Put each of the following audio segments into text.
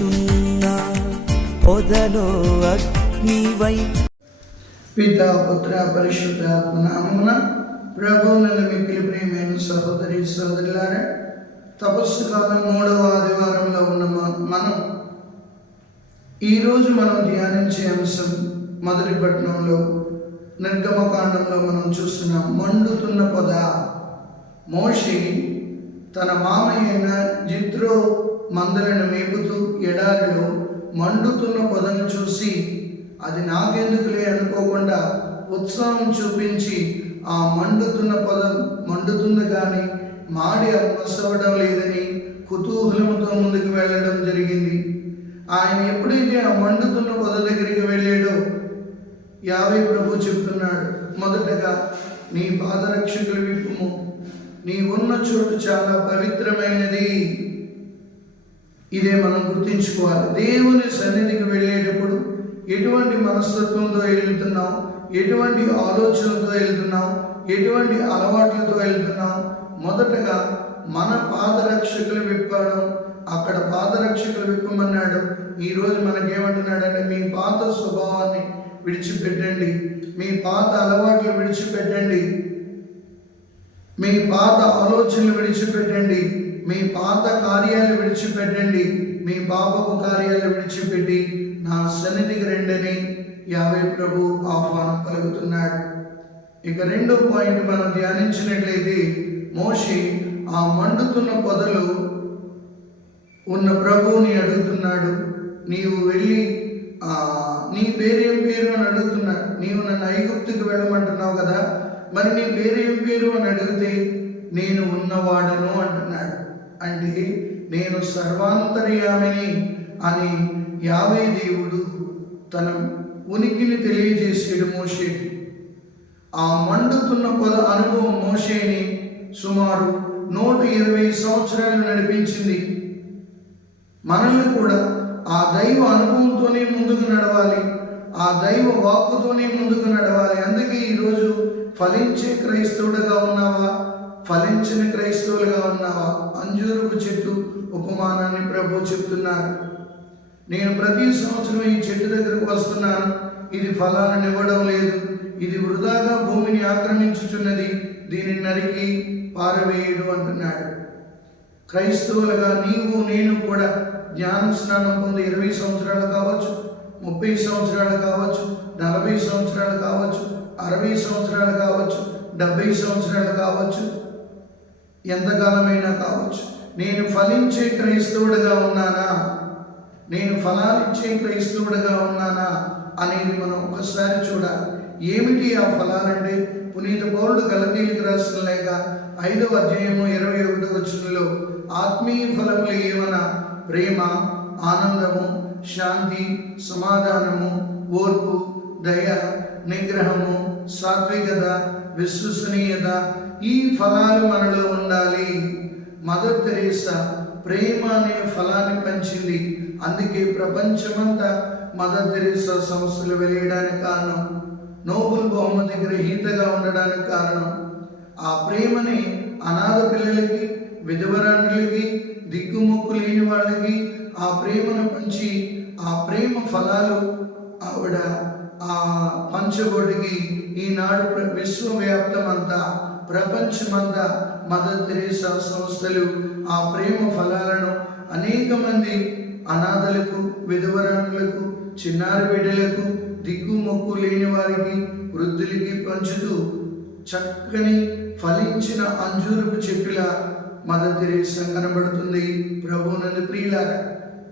మండుచున్న పొదలో అగ్నివై పిత పుత్ర పరిశుద్ధాత్మ నామమున సహోదరి సహోదరులారా తపస్సు కాలం మూడవ ఆదివారంలో ఉన్న మనం ఈరోజు మనం ధ్యానించే అంశం మొదటి పట్టణంలో నిర్గమకాండంలో మనం చూస్తున్నాం మండుతున్న పొద. మోషి తన మామయ్య అయిన జిత్రో మందలను మేపుతూ ఎడారిలో మండుతున్న పొదను చూసి అది నాకెందుకులే అనుకోకుండా ఉత్సాహం చూపించి ఆ మండుతున్న పొదం మండుతుంది కానీ మాడి మసవడం లేదని కుతూహలంతో ముందుకు వెళ్ళడం జరిగింది. ఆయన ఎప్పుడైతే ఆ మండుతున్న పొద దగ్గరికి వెళ్ళాడో యావే ప్రభు చెప్తున్నాడు మొదటగా నీ పాదరక్షకులు విప్పుము. నీ ఉన్న చోటు చాలా పవిత్రమైనది. ఇదే మనం గుర్తించుకోవాలి. దేవుని సన్నిధికి వెళ్ళేటప్పుడు ఎటువంటి మనస్తత్వంతో వెళ్తున్నాం? ఎటువంటి ఆలోచనలతో వెళ్తున్నాం? ఎటువంటి అలవాట్లతో వెళ్తున్నాం? మొదటగా మన పాదరక్షకులు విప్పడం. అక్కడ పాదరక్షకులు విప్పమన్నాడు. ఈరోజు మనకేమంటున్నాడంటే మీ పాత స్వభావాన్ని విడిచిపెట్టండి. మీ పాత అలవాట్లు విడిచిపెట్టండి. మీ పాత ఆలోచనలు విడిచిపెట్టండి. మీ పాత కార్యాలు విడిచిపెట్టండి. మీ పాపపు కార్యాలు విడిచిపెట్టి నా సన్నిధికి రెండని యావే ప్రభు ఆహ్వానం కలుగుతున్నాడు. ఇక రెండో పాయింట్ మనం ధ్యానించినట్లయితే మోషి ఆ మండుతున్న పొదలు ఉన్న ప్రభువుని అడుగుతున్నాడు. నీవు వెళ్ళి ఆ, నీ పేరేం పేరు అని అడుగుతున్నాడు నీవు నన్ను ఐగుప్తుకి వెళ్ళమంటున్నావు కదా. మరి నీ పేరేం పేరు అని అడిగితే నేను ఉన్నవాడను అంటున్నాడు. అంటే నేను సర్వాంతర్యామిని అని యావే దేవుడు తన ఉనికిని తెలియజేసాడు మోషేకి ఆ మండుతున్న పద అనుభవం మోషేని సుమారు నూట ఇరవై సంవత్సరాలు నడిపించింది. మనల్ని కూడా ఆ దైవ అనుభవంతోనే ముందుకు నడవాలి ఆ దైవ వాక్కుతోనే ముందుకు నడవాలి. అందుకే ఈరోజు ఫలించే క్రైస్తవుడుగా ఉన్నావా? ఫలించిన క్రైస్తవులుగా ఉన్న అంజూరుపు చెట్టు ఉపమానాన్ని ప్రభు చెప్తున్నారు. నేను ప్రతి సంవత్సరం ఈ చెట్టు దగ్గరకు వస్తున్నాను. ఇది ఫలాలను ఇవ్వడం లేదు. ఇది వృధాగా భూమిని ఆక్రమించుచున్నది. దీనిని నరికి పారవేయడు అంటున్నాడు. క్రైస్తవులుగా నీవు నేను కూడా జ్ఞాన స్నానం పొంది ఇరవై సంవత్సరాలు కావచ్చు ముప్పై సంవత్సరాలు కావచ్చు నలభై సంవత్సరాలు కావచ్చు అరవై సంవత్సరాలు కావచ్చు డెబ్బై సంవత్సరాలు కావచ్చు ఎంతకాలమైనా కావచ్చు. నేను ఫలించే క్రైస్తవుడిగా ఉన్నానా? నేను ఫలాలిచ్చే క్రైస్తవుడిగా ఉన్నానా అనేది మనం ఒకసారి చూడాలి. ఏమిటి ఆ ఫలాలంటే? పునీత పౌరుడు గలతీలకు రాసిన లేక ఐదవ అధ్యాయము ఇరవై ఒకటో వచనంలో ఆత్మీయ ఫలములు ఏమన్నా ప్రేమ ఆనందము శాంతి సమాధానము ఓర్పు దయ నిగ్రహము సాత్వికత విశ్వసనీయత ఈ ఫలాలు మనలో ఉండాలి. మదర్ తెరీసా ప్రేమ అనే ఫలాన్ని పంచింది. అందుకే ప్రపంచమంతా మదర్ తెరీసా సంస్థలు వెలియడానికి కారణం. నోబుల్ బహుమతి గ్రహీతగా ఉండడానికి కారణం. ఆ ప్రేమని అనాథ పిల్లలకి విధవరాండ్రులకి దిగ్గుమొక్కు లేని వాళ్ళకి ఆ ప్రేమను పంచి ఆ ప్రేమ ఫలాలు ఆవిడ ఆ పంచగోడికి ఈనాడు ప్ర- విశ్వవ్యాప్తమంతా ప్రపంచమంతా మదర్ తెరేసా సంస్థలు ఆ ప్రేమ ఫలాలను అనేక మంది అనాథలకు విధవరాణులకు చిన్నారి బిడ్డలకు దిక్కు మొక్కు లేని వారికి వృద్ధులకి పంచుతూ చక్కని ఫలించిన అంజూరపు చెట్టుల మదర్ తెరేసా కనబడుతుంది. ప్రభునందు ప్రియులారా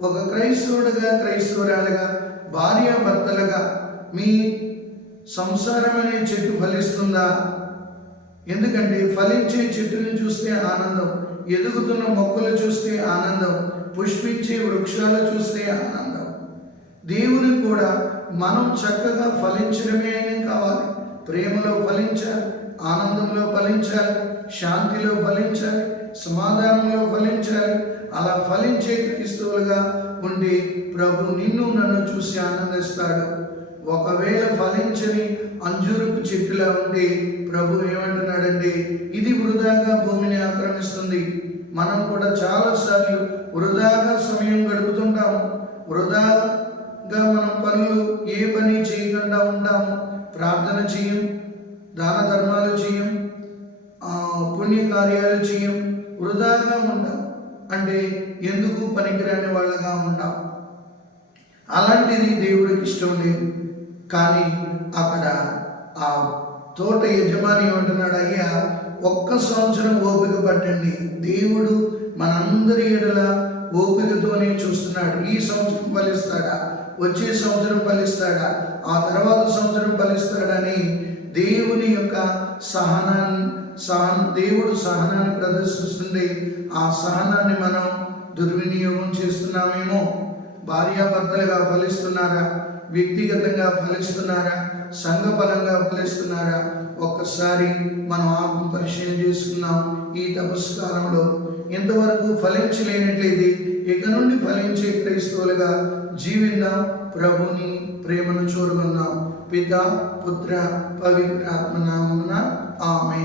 ఒక క్రైస్తవుడుగా క్రైస్తవురాలుగా భార్యాభర్తలుగా మీ సంసారం అనే చెట్టు ఫలిస్తుందా? ఎందుకంటే ఫలించే చెట్టుని చూస్తే ఆనందం ఎదుగుతున్న మొక్కలు చూస్తే ఆనందం పుష్పించే వృక్షాలు చూస్తే ఆనందం. దేవుని కూడా మనం చక్కగా ఫలించడమే అయినా కావాలి. ప్రేమలో ఫలించాలి ఆనందంలో ఫలించాలి శాంతిలో ఫలించాలి సమాధానంలో ఫలించాలి. అలా ఫలించే క్రీస్తువులుగా ఉండి ప్రభు నిన్ను నన్ను చూసి ఆనందిస్తాడు. ఒకవేళ ఫలించని అంజూరపు చెట్టులా ఉంటే ప్రభు ఏమంటున్నాడంటే ఇది వృధాగా భూమిని ఆక్రమిస్తుంది. మనం కూడా చాలాసార్లు వృధాగా సమయం గడుపుతుంటాము వృధాగా మనం పనులు ఏ పని చేయకుండా ఉంటాము. ప్రార్థన చేయం దాన ధర్మాలు చేయం పుణ్య కార్యాలు చేయం. వృధాగా ఉంటాం. అంటే ఎందుకు పనికిరాని వాళ్ళగా ఉంటాం? అలాంటిది దేవుడికి ఇష్టం లేదు. కానీ అక్కడ ఆ తోట యజమాని ఏమంటున్నాడు అయ్యా ఒక్క సంవత్సరం ఓపిక పట్టండి. దేవుడు మనందరి ఎడల ఓపికతోనే చూస్తున్నాడు. ఈ సంవత్సరం ఫలిస్తాడా? వచ్చే సంవత్సరం ఫలిస్తాడా? ఆ తర్వాత సంవత్సరం ఫలిస్తాడని దేవుని యొక్క సహనాన్ని సహన దేవుడు సహనాన్ని ప్రదర్శిస్తుండే ఆ సహనాన్ని మనం దుర్వినియోగం చేస్తున్నామేమో? భార్యాభర్తలుగా ఫలిస్తున్నారా? వ్యక్తిగతంగా ఫలిస్తున్నారా? సంఘపరంగా ఫలిస్తున్నారా? ఒక్కసారి మనం ఆత్మ పరిశీలన చేసుకున్నాం ఈ తపస్కాలంలో. ఇంతవరకు ఫలించలేనట్లయితే ఇక నుండి ఫలించే క్రైస్తవులుగా జీవిద్దాం ప్రభుని ప్రేమను చూడగొన్నాం పిత పుత్ర పవిత్ర ఆత్మనామమున ఆమె